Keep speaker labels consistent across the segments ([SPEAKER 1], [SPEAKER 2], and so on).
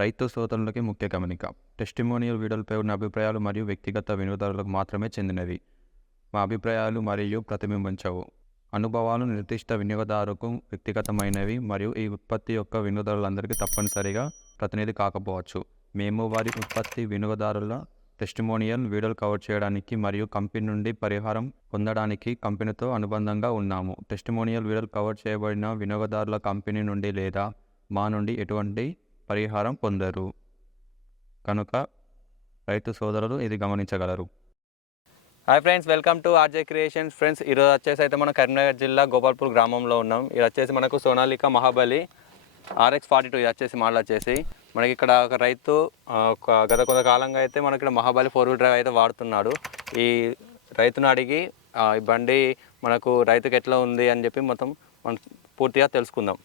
[SPEAKER 1] రైతు సోదరులకి ముఖ్య గమనిక. టెస్టిమోనియల్ వీడియోలపై ఉన్న అభిప్రాయాలు మరియు వ్యక్తిగత వినోదాలకు మాత్రమే చెందినవి. మా అభిప్రాయాలు మరియు ప్రతిబింబించవు. అనుభవాలు నిర్దిష్ట వినియోగదారుకు వ్యక్తిగతమైనవి మరియు ఈ ఉత్పత్తి యొక్క వినియోగదారులందరికీ తప్పనిసరిగా ప్రతినిధి కాకపోవచ్చు. మేము వారి ఉత్పత్తి వినియోగదారుల టెస్టిమోనియల్ వీడియోలు కవర్ చేయడానికి మరియు కంపెనీ నుండి పరిహారం పొందడానికి కంపెనీతో అనుబంధంగా ఉన్నాము. టెస్టిమోనియల్ వీడియోలు కవర్ చేయబడిన వినియోగదారుల కంపెనీ నుండి లేదా మా నుండి ఎటువంటి పరిహారం పొందరు. కనుక రైతు సోదరులు ఇది గమనించగలరు.
[SPEAKER 2] Hi friends welcome to RJ creations friends ఈరోజు వచ్చేసి అయితే మనం కరీంనగర్ జిల్లా గోపాల్పూర్ గ్రామంలో ఉన్నాం. ఇది వచ్చేసి మనకు Sonalika Mahabali RX forty two ఇది వచ్చేసి మోడల్ వచ్చేసి. మనకి ఇక్కడ ఒక రైతు గత కొంతకాలంగా అయితే మనకి ఇక్కడ మహాబలి ఫోర్ వీల్ డ్రైవ్ అయితే వాడుతున్నాడు. ఈ రైతును అడిగి ఈ బండి మనకు రైతుకి ఎట్లా ఉంది అని చెప్పి మొత్తం మనం పూర్తిగా తెలుసుకుందాం.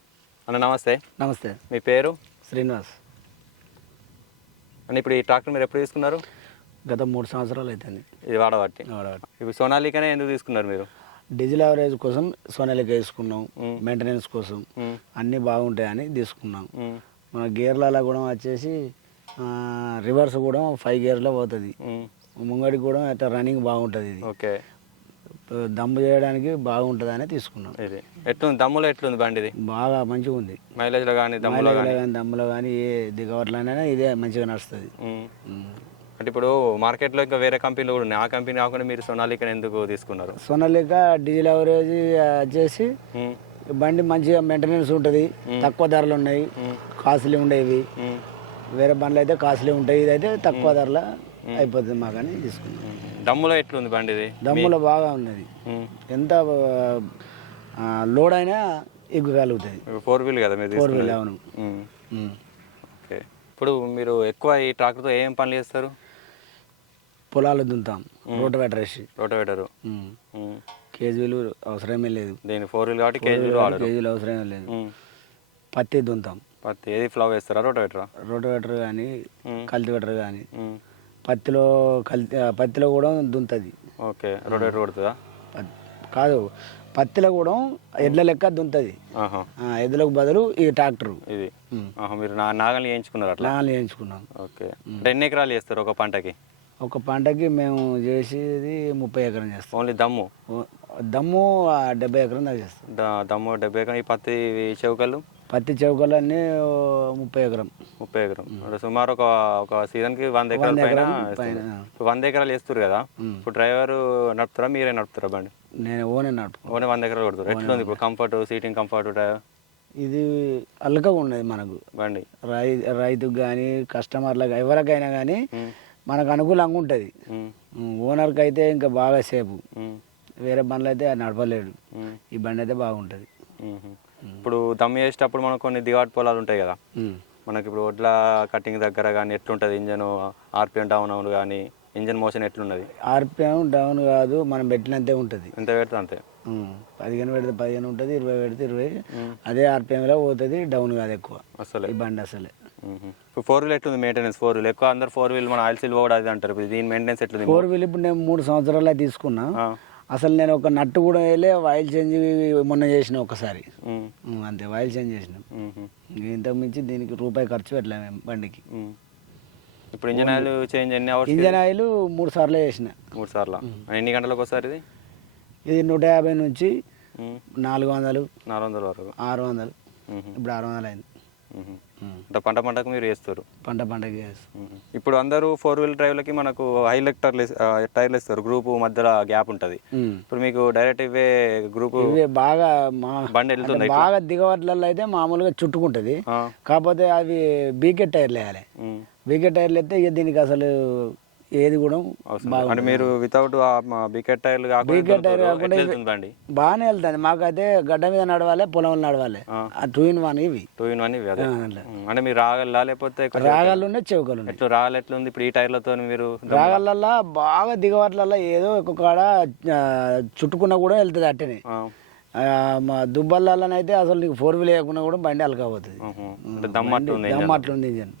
[SPEAKER 2] అన్న నమస్తే.
[SPEAKER 3] నమస్తే.
[SPEAKER 2] మీ పేరు?
[SPEAKER 3] శ్రీనివాస్
[SPEAKER 2] అని ఇప్పుడు ఈ ట్రాక్టర్ మీరు ఎప్పుడు తీసుకున్నారు
[SPEAKER 3] గత మూడు సంవత్సరాలు అవుతుంది
[SPEAKER 2] ఇది వాడబట్టి
[SPEAKER 3] వాడబట్టి.
[SPEAKER 2] ఇప్పుడు సోనాలికనే ఎందుకు తీసుకున్నారు మీరు
[SPEAKER 3] డీజిల్ యావరేజ్ కోసం సోనాలిక వేసుకున్నాం
[SPEAKER 2] మ్.
[SPEAKER 3] మెయింటెనెన్స్ కోసం. అన్నీ బాగుంటాయని తీసుకున్నాం
[SPEAKER 2] మ్.
[SPEAKER 3] మన గేర్లలో కూడా వచ్చేసి రివర్స్ కూడా ఫైవ్ గేర్లో పోతుంది. ముంగడికి కూడా అట్లా రన్నింగ్ బాగుంటుంది ఇది
[SPEAKER 2] ఓకే
[SPEAKER 3] దమ్ము చేయడానికి బాగుంటుంది అని తీసుకున్నాం.
[SPEAKER 2] ఇది. ఎట్లుంది? దమ్ములో ఎట్లుంది బండి ఇది
[SPEAKER 3] బాగా మంచిగా ఉంది
[SPEAKER 2] మైలేజ్లో కానీ దమ్ములో కానీ
[SPEAKER 3] దమ్ములో కానీ ఏ దిగవట్లైనా ఇదే మంచిగా నడుస్తుంది.
[SPEAKER 2] అంటే ఇప్పుడు మార్కెట్లో ఇంకా వేరే కంపెనీలు కూడా ఉన్నాయి. ఆ కంపెనీ కాకుండా మీరు సోనాలికని ఎందుకు తీసుకున్నారు?
[SPEAKER 3] సోనాలిక డీజిల్ యావరేజ్ వచ్చేసి
[SPEAKER 2] ఉమ్.
[SPEAKER 3] బండి మంచిగా మెయింటెనెన్స్ ఉంటుంది. తక్కువ ధరలు ఉన్నాయి. కాస్ట్లీ ఉండేవి. వేరే బండ్లు అయితే కాస్ట్లీ ఉంటాయి. ఇదైతే తక్కువ ధరలో అయిపోతుంది మాకని తీసుకున్నాం.
[SPEAKER 2] దమ్ములో ఎట్లుంది బండి ఇది?
[SPEAKER 3] దమ్ములో బాగా ఉన్నది. ఎంత లోడ్ అయినా ఎగ్గగలుగుతుంది
[SPEAKER 2] ఫోర్ వీల్ కదా మీరు
[SPEAKER 3] ఫోర్ వీల్ అవును.
[SPEAKER 2] ఓకే. ఇప్పుడు మీరు ఎక్కువ ఈ ట్రాక్టర్తో ఏం పనులు చేస్తారు?
[SPEAKER 3] పొలాలు దున్నుతాం. రోడ్డు వేసి.
[SPEAKER 2] రోటోవేటరు.
[SPEAKER 3] కేజీలు అవసరమే లేదు.
[SPEAKER 2] దీని ఫోర్ వీల్ కాబట్టి కేజీలు
[SPEAKER 3] కేజీలు అవసరమే లేదు. పత్తి దున్నుతాం.
[SPEAKER 2] పత్తి ఏది ఫ్లవ్ వేస్తారా రోటోవేటరా?
[SPEAKER 3] రోటోవేటర్ కానీ
[SPEAKER 2] ఉమ్.
[SPEAKER 3] కల్టివేటర్ కానీ. పత్తిలో కల్తి ఆ, పత్తిలో కూడా దున్నుతుంది
[SPEAKER 2] ఓకే రోటోవేటర్ కొడుతుందా?
[SPEAKER 3] కాదు పత్తిలో కూడా ఎడ్ల లెక్క ఆ, ఎద్దులకు బదులు ఈ ట్రాక్టరు.
[SPEAKER 2] ఇది. మీరు నా నాగలి వేయించుకున్నారు అట్లా?
[SPEAKER 3] నాలు వేయించుకున్నాం.
[SPEAKER 2] ఓకే. ఎన్ని ఎకరాలు చేస్తారు ఒక పంటకి?
[SPEAKER 3] ఒక పంటకి మేము చేసేది ముప్పై ఎకరం చేస్తాం.
[SPEAKER 2] ఓన్లీ దమ్ము?
[SPEAKER 3] దమ్ము డెబ్బై ఎకరం దాకా చేస్తాం.
[SPEAKER 2] దమ్ము డెబ్బై ఎకరం. ఈ పత్తి చౌకలు
[SPEAKER 3] పత్తి చౌకలన్నీ ముప్పై ఎకరం.
[SPEAKER 2] ముప్పై ఎకరం. సుమారు ఒక ఒక సీజన్కి వంద ఎకరాల
[SPEAKER 3] వంద
[SPEAKER 2] పైన. ఇప్పుడు వంద ఎకరాలు వేస్తారు కదా. ఇప్పుడు డ్రైవర్ నడుపుతారా మీరే నడుపుతారా బండి?
[SPEAKER 3] నేను ఓనే నడుపు
[SPEAKER 2] ఓన్లీ వంద ఎకరాలు కొడుతారు. ఎట్లుంది ఇప్పుడు కంఫర్ట్ సీటింగ్ కంఫర్ట్ డ్రైవర్
[SPEAKER 3] ఇది అల్కగా ఉన్నది మనకు.
[SPEAKER 2] బండి.
[SPEAKER 3] రై రైతుకు కానీ కస్టమర్లకు ఎవరికైనా కానీ. మనకు అనుకూలంగా ఉంటుంది. ఓనర్కి అయితే ఇంకా బాగా సేపు. వేరే బండ్లు అయితే నడపలేడు. ఈ బండి అయితే బాగుంటుంది.
[SPEAKER 2] ఇప్పుడు దమ్ము చేసేటప్పుడు మనకు కొన్ని దిగాటు పొలాలు ఉంటాయి కదా. మనకి ఇప్పుడు వడ్ల కటింగ్ దగ్గర కానీ ఎట్లుంటుంది? ఇంజన్ ఆర్పిఎం డౌన్ అవును కానీ ఇంజన్ మోషన్ ఎట్లున్నది?
[SPEAKER 3] ఆర్పిఎం డౌన్ కాదు మనం పెట్టినంతే ఉంటుంది.
[SPEAKER 2] ఎంత పెడితే అంతే.
[SPEAKER 3] పదిహేను పెడితే పదిహేను ఉంటుంది ఇరవై పెడితే ఇరవై. అదే ఆర్పిఎంలో పోతుంది డౌన్ కాదు ఎక్కువ.
[SPEAKER 2] అసలే.
[SPEAKER 3] ఈ బండి అసలే.
[SPEAKER 2] ఫోర్ వీల్ ఎట్లుంది మెయింటెనెన్స్ ఫోర్ వీల్ ఎక్కువ అందరు ఫోర్ వీల్ మన ఆయిల్ సిల్ కూడా అది అంటారు. దీని మెయింటెనెన్స్ ఎట్లుంది?
[SPEAKER 3] ఫోర్ వీల్ ఇప్పుడు నేను మూడు సంవత్సరాలు తీసుకున్నా. అసలు నేను ఒక నట్టు కూడా వేయలే ఆయిల్ చేంజ్ మొన్న చేసిన ఒకసారి. అంతే ఆయిల్ చేంజ్ చేసిన. ఇంతకు మించి దీనికి రూపాయి ఖర్చు పెట్టలేము మేము బండికి.
[SPEAKER 2] ఇప్పుడు ఇంజన్ ఆయిల్ చేంజ్ ఎన్ని అవర్స్
[SPEAKER 3] ఇంజన్ ఆయిల్ మూడు సార్లు వేసిన
[SPEAKER 2] మూడు సార్లు? ఎన్ని గంటలకు ఒకసారి ఇది?
[SPEAKER 3] ఇది నూట యాభై నుంచి. నాలుగు వందలు
[SPEAKER 2] నాలుగు వందల వరకు.
[SPEAKER 3] ఆరు వందలు. ఇప్పుడు ఆరు వందలు అయింది.
[SPEAKER 2] అంటే పంట పంటకు మీరు వేస్తారు
[SPEAKER 3] పంట పంటకి వేస్తాం.
[SPEAKER 2] మ్మ్. ఇప్పుడు అందరూ ఫోర్ వీల్ డ్రైవ్లకి మనకు హైలెక్ టైర్లు టైర్లు ఇస్తారు గ్రూప్ మధ్యలో గ్యాప్ ఉంటుంది. ఇప్పుడు మీకు డైరెక్ట్ ఇవే గ్రూప్
[SPEAKER 3] ఇవి బాగా మా
[SPEAKER 2] బండి వెళ్తుంది
[SPEAKER 3] బాగా దిగవట్లలో అయితే మామూలుగా చుట్టుకుంటుంది. కాకపోతే అవి బీకెట్ టైర్లు వేయాలి. బీకెట్ టైర్లు అయితే ఇక దీనికి అసలు ఏది కూడా.
[SPEAKER 2] అంటే మీరు వితౌట్ బికెట్ కాకుండా
[SPEAKER 3] బికెట్ టైర్. కాకుండా
[SPEAKER 2] ఎట్లా
[SPEAKER 3] బాగానే వెళ్తుంది మాకైతే గడ్డ మీద నడవాలి పొలంలో నడవాలి. టూ ఇన్ వన్ ఇవి.
[SPEAKER 2] టూ ఇన్ వన్ ఇవి అంటే మీరు రాగలలా లేకపోతే
[SPEAKER 3] రాగాలు ఉన్నాయి చెవుకలు ఉన్నాయి.
[SPEAKER 2] ఎట్లా రాగలు ఎట్లుంది? ఇప్పుడు ఈ టైర్లతో మీరు
[SPEAKER 3] రాగాలల్లో బాగా దిగవట్లలో ఏదో ఒక కాడ చుట్టుకున్నా కూడా వెళ్తుంది అట్టనే. మా దుబ్బల్లోనైతే అసలు నీకు ఫోర్ వీల్ వేయకుండా కూడా బండి అలకపోతుంది
[SPEAKER 2] ఉహు. అంటే దమ్ అట్లుంది ఇంజన్.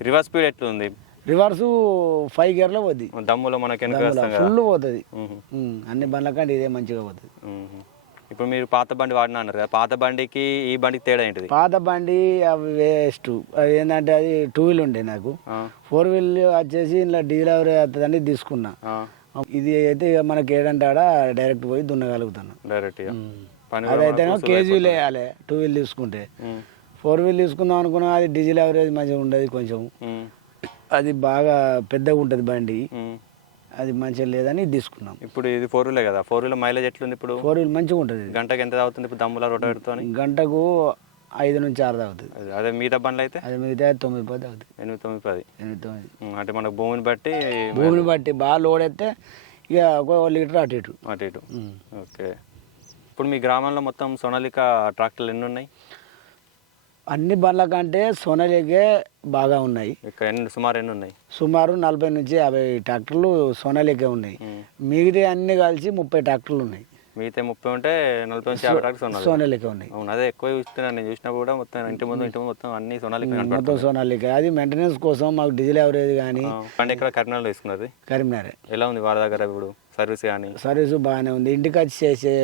[SPEAKER 2] రివర్స్ స్పీడ్ ఎట్లుంది?
[SPEAKER 3] రివర్సు ఫైవ్ గేర్లో పోద్ది.
[SPEAKER 2] దమ్ములో మనకి
[SPEAKER 3] ఫుల్ పోతుంది. అన్ని బండ్ల కంటే ఇదే మంచిగా పోతుంది.
[SPEAKER 2] ఇప్పుడు మీరు పాత బండి వాడినా అన్నారు కదా పాత బండికి ఈ బండికి తేడా ఏంటిది?
[SPEAKER 3] పాత బండి అవి వేస్ట్. అవి ఏంటంటే అది టూ వీల్ ఉండే నాకు. ఫోర్ వీల్ వచ్చేసి ఇలా డీలవరీ అవుతుందని తీసుకున్నా. ఇది అయితే మనకి ఏడంటే ఆడ డైరెక్ట్ పోయి దున్నగలుగుతాను
[SPEAKER 2] డైరెక్ట్
[SPEAKER 3] అదైతేనే
[SPEAKER 2] మనకు
[SPEAKER 3] కేజీలు వేయాలి టూ వీల్ తీసుకుంటే. ఫోర్ వీల్ తీసుకుందాం అనుకున్నా అది డీజిల్ యావరేజ్ మంచిగా ఉండదు కొంచెం. అది బాగా పెద్దగా ఉంటుంది బండి. అది మంచిగా లేదని తీసుకున్నాం.
[SPEAKER 2] ఇప్పుడు ఇది ఫోర్ వీలే కదా? ఫోర్ వీలర్ మైలేజ్ ఎట్లుంది ఇప్పుడు?
[SPEAKER 3] ఫోర్ వీల్ మంచిగా ఉంటుంది.
[SPEAKER 2] గంటకి ఎంత అవుతుంది ఇప్పుడు దమ్ముల రోటోవేటర్తో
[SPEAKER 3] గంటకు ఐదు నుంచి ఆరు అవుతుంది
[SPEAKER 2] అదే మిగతా బండ్లు అయితే?
[SPEAKER 3] అది మిగతా తొమ్మిది పది అవుతుంది
[SPEAKER 2] ఎనిమిది తొమ్మిది పది.
[SPEAKER 3] ఎనిమిది తొమ్మిది.
[SPEAKER 2] అంటే మనకు భూమిని బట్టి
[SPEAKER 3] భూమిని బట్టి బాగా లోడ్ అయితే ఇక ఒక లీటర్ అటు ఇటు.
[SPEAKER 2] అటు ఇటు. ఓకే. ఇప్పుడు మీ గ్రామంలో మొత్తం సోనాలిక ట్రాక్టర్లు ఎన్ని ఉన్నాయి?
[SPEAKER 3] అన్ని బండ్ల కంటే సోనాలికే బాగా ఉన్నాయి.
[SPEAKER 2] ఇక్కడ ఎన్ని సుమారు ఎన్ని ఉన్నాయి?
[SPEAKER 3] సుమారు నలభై నుంచి యాభై ట్రాక్టర్లు సోనాలికే ఉన్నాయి. మిగతా అన్ని కలిసి ముప్పై ట్రాక్టర్లు ఉన్నాయి.
[SPEAKER 2] మిగతా ముప్పై ఉంటే నలభై నుంచి యాభై ట్రాక్టర్స్ ఉన్నాయి
[SPEAKER 3] సోనాలికే ఉన్నాయి.
[SPEAKER 2] అవును అదే ఎక్కువ చూస్తున్నాను నేను చూసినప్పుడు కూడా మొత్తం ఇంటి ముందు ఇంటి ముందు మొత్తం అన్ని సోనాలిక
[SPEAKER 3] మొత్తం సోనాలికే. అది మెయింటెనెన్స్ కోసం మాకు డీజిల్ యావరేజ్ కానీ
[SPEAKER 2] బండి ఎక్కడ కరీంనగర్లో తీసుకున్నది?
[SPEAKER 3] కరీంనగర్.
[SPEAKER 2] ఎలా ఉంది వాళ్ళ దగ్గర ఇప్పుడు సర్వీస్ కానీ
[SPEAKER 3] సర్వీస్ బాగానే ఉంది. ఇంటికి వచ్చి చేసే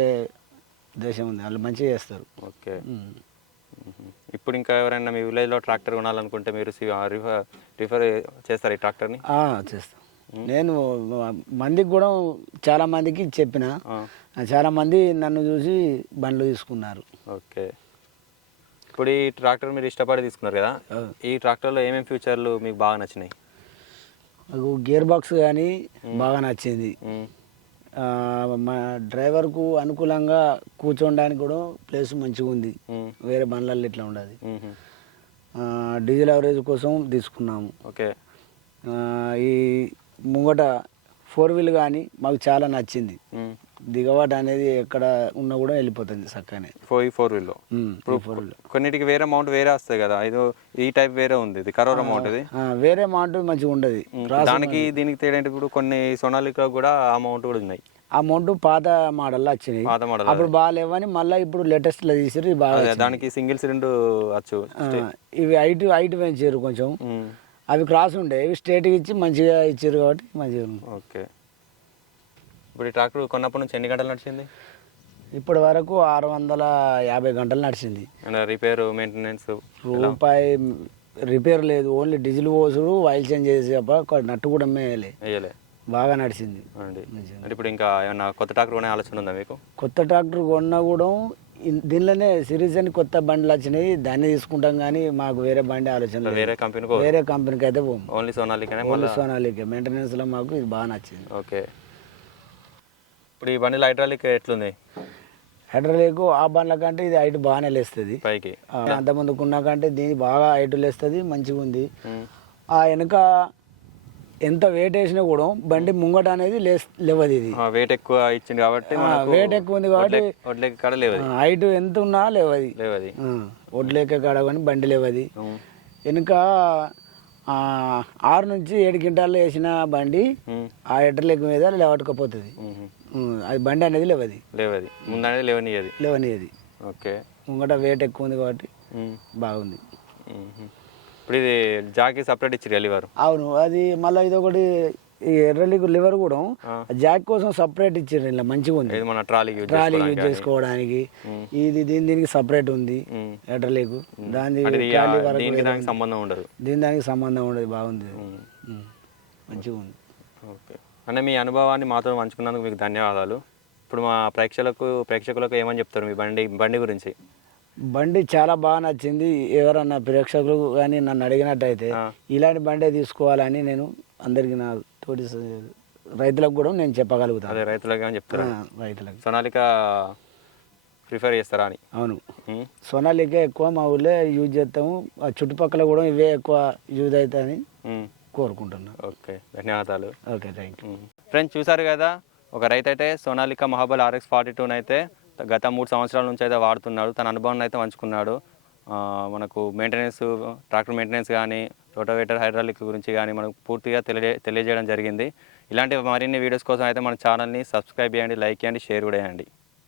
[SPEAKER 3] దేశం ఉంది. వాళ్ళు మంచిగా చేస్తారు.
[SPEAKER 2] ఓకే. ఇప్పుడు ఇంకా ఎవరైనా మీ విలేజ్లో ట్రాక్టర్ కొనాలనుకుంటే మీరు రిఫర్ రిఫర్ చేస్తారు ఈ ట్రాక్టర్ని
[SPEAKER 3] చేస్తాం. నేను మందికి కూడా చాలా మందికి చెప్పిన. చాలా మంది నన్ను చూసి బండ్లు తీసుకున్నారు.
[SPEAKER 2] ఓకే. ఇప్పుడు ఈ ట్రాక్టర్ మీరు ఇష్టపడి తీసుకున్నారు కదా. ఈ ట్రాక్టర్లో ఏమేమి ఫీచర్లు మీకు బాగా నచ్చినాయి?
[SPEAKER 3] నాకు గేర్ బాక్స్ కానీ బాగా నచ్చింది. మా డ్రైవర్కు అనుకూలంగా కూర్చోడానికి కూడా ప్లేస్ మంచిగా ఉంది. వేరే బండ్లలో ఇట్లా ఉండదు. డీజిల్ అవరేజ్ కోసం తీసుకున్నాము.
[SPEAKER 2] ఓకే.
[SPEAKER 3] ఈ ముంగట ఫోర్ వీల్ కానీ మాకు చాలా నచ్చింది. దిగవాట అనేది ఎక్కడ ఉన్నా కూడా వెళ్ళిపోతుంది చక్కనే
[SPEAKER 2] ఫోర్ ఈ ఫోర్ వీల్లో
[SPEAKER 3] ఈ ఫోర్ వీల్
[SPEAKER 2] కొన్నిటికి వేరే అమౌంట్ వేరే వస్తాయి కదా ఇది ఈ టైప్ వేరే ఉంది ఇది కరోర్ అమౌంట్ ఇది.
[SPEAKER 3] వేరే మాట మంచిగా ఉండదు.
[SPEAKER 2] దానికి దీనికి తేడా ఇప్పుడు కొన్ని సోనాలిక కూడా అమౌంట్ కూడా ఉన్నాయి.
[SPEAKER 3] అమౌంట్ పాత మోడల్లో వచ్చినాయి.
[SPEAKER 2] పాత మోడల్
[SPEAKER 3] అప్పుడు బాగాలేవని మళ్ళీ ఇప్పుడు లేటెస్ట్లో తీసారు ఇవి బాగా
[SPEAKER 2] దానికి సింగిల్ సిలిండర్ వచ్చు
[SPEAKER 3] ఇవి హైట్ హైట్ పెంచారు కొంచెం. అవి క్రాస్ ఉండే ఇవి స్ట్రేట్గా ఇచ్చి మంచిగా ఇచ్చారు కాబట్టి మంచిగా.
[SPEAKER 2] ఓకే. ఇప్పుడు ఈ ట్రాక్టర్ కొన్నప్పటి నుంచి ఎన్ని గంటలు నడిచింది?
[SPEAKER 3] ఇప్పటి వరకు ఆరు వందల యాభై గంటలు నడిచింది.
[SPEAKER 2] రిపేర్ మెయింటెనెన్స్
[SPEAKER 3] రూపాయి రిపేర్ లేదు. ఓన్లీ డీజిల్ పోసుడు ఆయిల్ చేంజ్ చేసి నట్టు కూడా
[SPEAKER 2] వేయలే.
[SPEAKER 3] బాగా నడిచింది.
[SPEAKER 2] అంటే ఇప్పుడు ఇంకా ఏమన్నా కొత్త ట్రాక్టర్ కొనే ఆలోచన ఉందా మీకు?
[SPEAKER 3] కొత్త ట్రాక్టర్ కొన్నా కూడా దీనిలోనే సిరీస్ అని కొత్త బండ్లు వచ్చినాయి. దాన్ని తీసుకుంటాం కానీ మాకు వేరే బండి ఆలోచన.
[SPEAKER 2] వేరే కంపెనీకి
[SPEAKER 3] వేరే కంపెనీకి అయితే పోము.
[SPEAKER 2] ఓన్లీ సోనాలికనే?
[SPEAKER 3] ఓన్లీ సోనాలికి. మెయింటెనెన్స్లో మాకు ఇది బాగా నచ్చింది.
[SPEAKER 2] ఓకే. ఇప్పుడు ఈ బండిలో హైడ్రాలిక్ ఎట్లుంది?
[SPEAKER 3] హైడ్రోలిక్ ఆ బండ్ల కంటే ఇది హైట్ బాగానే లేస్తుంది.
[SPEAKER 2] పైకి.
[SPEAKER 3] అంత ముందుకున్న కంటే దీని బాగా హైట్ లేస్తుంది మంచిగా ఉంది. ఆ వెనుక ఎంత వెయిట్ వేసినా కూడా బండి ముంగట అనేది లేవదు ఇది.
[SPEAKER 2] ఆ, వెయిట్ ఎక్కువ ఇచ్చింది కాబట్టి
[SPEAKER 3] వెయిట్ ఎక్కువ ఉంది కాబట్టి
[SPEAKER 2] కాడ లేవది.
[SPEAKER 3] హైట్ ఎంత ఉన్నా లేవది.
[SPEAKER 2] లేవది.
[SPEAKER 3] ఒడ్లేక కాడ కానీ బండి లేవది. వెనుక ఆ, ఆరు నుంచి ఏడు క్వింటాల్లో వేసిన బండి. ఆ ఎడ్రలేక మీద లేవట్టుకపోతుంది అది బండి అనేది లేవది.
[SPEAKER 2] లేవది. ముందనేది లేవనియది.
[SPEAKER 3] లేవనిది
[SPEAKER 2] ఓకే.
[SPEAKER 3] ముంగట వెయిట్ ఎక్కువ ఉంది కాబట్టి. బాగుంది.
[SPEAKER 2] ఇప్పుడు ఇది జాకి సపరేట్ ఇచ్చారు ఎలివారు
[SPEAKER 3] అవును. అది మళ్ళీ ఇది ఒకటి ఈ ఎర్రలిక్ లివర్ కూడా. జాక్ కోసం సపరేట్ ఇచ్చారు ఇలా మంచిగా ఉంది.
[SPEAKER 2] మన ట్రాలీకి యూజ్
[SPEAKER 3] ట్రాలీ యూజ్
[SPEAKER 2] చేసుకోవడానికి.
[SPEAKER 3] ఇది దీని దీనికి సపరేట్ ఉంది. ఎర్రలిక్. దాని ట్రాలీ.
[SPEAKER 2] సంబంధం ఉండదు.
[SPEAKER 3] దీని దానికి సంబంధం ఉండదు. బాగుంది. మంచిగా ఉంది.
[SPEAKER 2] ఓకే. అంటే మీ అనుభవాన్ని మాతో పంచుకున్నందుకు మీకు ధన్యవాదాలు. ఇప్పుడు మా ప్రేక్షకులకు ప్రేక్షకులకు ఏమని చెప్తారు మీ బండి బండి గురించి?
[SPEAKER 3] బండి చాలా బాగా నచ్చింది. ఎవరన్నా ప్రేక్షకులు కానీ నన్ను అడిగినట్టయితే. ఇలాంటి బండే తీసుకోవాలని నేను అందరికి నా తోటి రైతులకు కూడా నేను చెప్పగలుగుతాను.
[SPEAKER 2] అదే రైతులకు ఏమని చెప్తారు?
[SPEAKER 3] ఆ, రైతులకు.
[SPEAKER 2] సోనాలిక ప్రిఫర్ చేస్తారా అని?
[SPEAKER 3] అవును. సోనాలికే ఎక్కువ మా ఊళ్ళో యూజ్ చేస్తాము. ఆ చుట్టుపక్కల కూడా ఇవే ఎక్కువ యూజ్ అవుతాయని. కోరుకుంటున్నాను
[SPEAKER 2] ఓకే ధన్యవాదాలు.
[SPEAKER 3] ఓకే థ్యాంక్ యూ
[SPEAKER 2] ఫ్రెండ్స్ చూసారు కదా ఒక రైతు అయితే సోనాలిక మహాబల్ ఆర్ఎక్స్ ఫార్టీ టూని అయితే గత మూడు సంవత్సరాల నుంచి అయితే వాడుతున్నాడు. తన అనుభవాన్ని అయితే పంచుకున్నాడు. మనకు మెయింటెనెన్స్ ట్రాక్టర్ మెయింటెనెన్స్ కానీ రోటోవేటర్ హైడ్రాలిక్ గురించి కానీ మనకు పూర్తిగా తెలియజే తెలియజేయడం జరిగింది. ఇలాంటి మరిన్ని వీడియోస్ కోసం అయితే మన ఛానల్ని సబ్స్క్రైబ్ చేయండి లైక్ చేయండి షేర్ కూడా చేయండి.